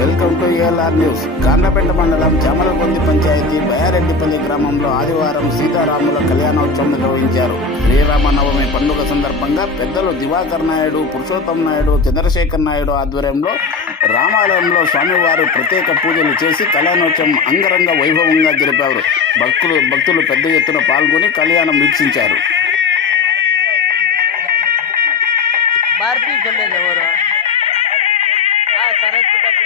Welcome to ALR news Kandapeta మండలం చామలపల్లి పంచాయతీ బయారెడ్డిపల్లి గ్రామంలో ఆదివారం సీతారాముల కళ్యాణోత్సవం నిర్వహించారు. శ్రీరామనవమి పండుగ సందర్భంగా పెద్దలు దివాకర్ నాయుడు పురుషోత్తం నాయుడు చంద్రశేఖర్ నాయుడు ఆధ్వర్యంలో రామాలయంలో స్వామివారు ప్రత్యేక పూజలు చేసి కళ్యాణోత్సవం అంగరంగ వైభవంగా జరిపారు. భక్తులు భక్తులు పెద్ద ఎత్తున పాల్గొని కళ్యాణం వీక్షించారు. భారతీయ సరస్వతి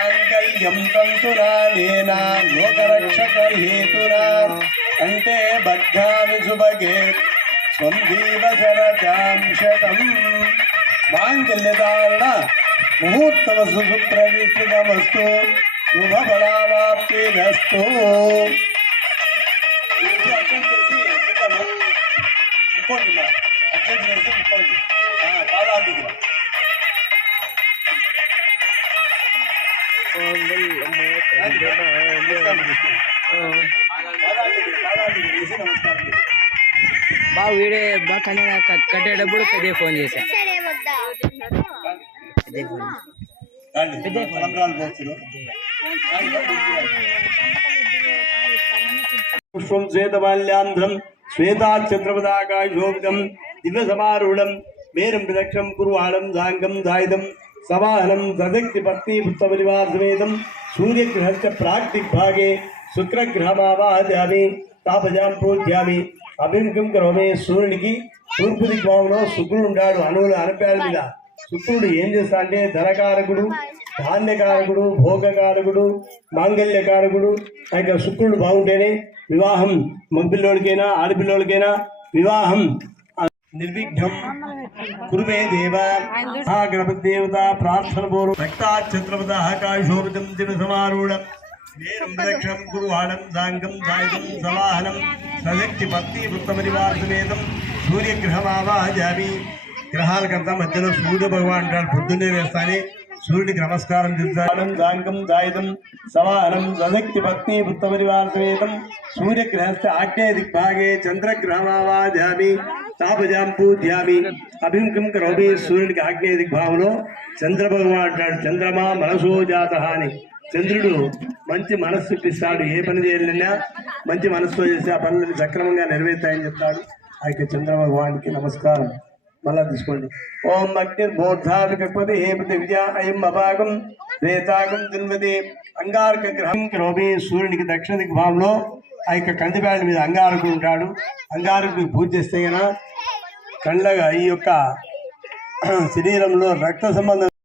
మాంగళ్యం తంతునానేన లోకరక్షక హేతురా కంటే బద్ధామి సుభగే స్వం జీవశరజాం శతం. మాంగళ్యధారణ ముహూర్తమసు సుప్రతిష్ఠితమస్తు శుభఫలావాప్తిరస్తు. అర్థం చేసి సిద్ధమా? ముక్కోండి అర్థం చేసి ముక్కోండి పాదాదిగా బా వీడే బా కానీ కట్టేటప్పుడు పెద్ద ఫోన్ చేశా. పెద్ద ఫోన్. పుష్పం శ్వేతమాల్యాంధ్రం శ్వేతాఛత్రపదాకాశోభితం దివ్య సమారూఢం మేరం ప్రదక్షం కుర్వాణం సాంగం సాయుధం సవాహనం సశక్తి పత్ని పుత్రపరివార సమేతం సూర్యగ్రహస్య ప్రాక్దిగ్భాగే శుక్రగ్రహమావాహయామి తాపజాం పూజ్యామి అభిముఖం క్రమే సూర్యునికి తూర్పు దిగ్భావంలో శుక్రుడు ఉంటాడు అణువుల అనపేల మీద. శుక్రుడు ఏం చేస్తా అంటే ధనకారకుడు ధాన్యకారకుడు భోగకారకుడు మాంగళ్యకారకుడు. ఆ శుక్రుడు బాగుంటేనే వివాహం మగపిల్లోడికైనా ఆడపిల్లోడికైనా వివాహం నిర్విఘ్నం కురువే దేవ. ఆ గణపతి దేవత ప్రార్థన పూర్వం రక్తాఛత్రపద ఆకాశోభితం దిన సమారూఢం. వేరం ప్రదక్షం కురువాణం సాంగం సాయుధం సవాహనం సశక్తి భక్తి వృత్తపరివార సమేతం గ్రహాలకంతా మధ్యలో సూర్య భగవాన్ అంటాడు. పొద్దున్నే వేస్తానే సూర్యుడికి నమస్కారం చేస్తాను సాంగం సాయుధం సవాహనం సశక్తి భక్తి వృత్తపరివార సూర్యగ్రహస్థ ఆగ్నేయ దిగ్భాగే చంద్రగ్రహమావాజామి. తాపజాం ధ్యామి అభిముఖం కరోమి సూర్యుడికి ఆగ్నేయ దిగ్భావంలో చంద్రభగవాన్ అంటాడు చంద్రమా మనసో జాత అని. చంద్రుడు మంచి మనస్సు ఇప్పిస్తాడు. ఏ పని చేయాలన్నా మంచి మనస్సుతో చేసి ఆ పనులను సక్రమంగా నెరవేర్తాయని చెప్తాడు. ఆ యొక్క చంద్రభగవానికి నమస్కారం. మళ్ళా తీసుకోండి. ఓం అగ్నిర్మూర్ధావికపతి హేమతి విజయ అయం అభాగం రేతాగం తిన్వతి. అంగారక గ్రహం క్రోమి సూర్యునికి దక్షిణ దిగ్భావంలో ఆ యొక్క కందిపేట మీద అంగారకుడు ఉంటాడు. అంగారకుడికి పూజ చేస్తే కదా కండగా ఈ యొక్క శరీరంలో రక్త సంబంధం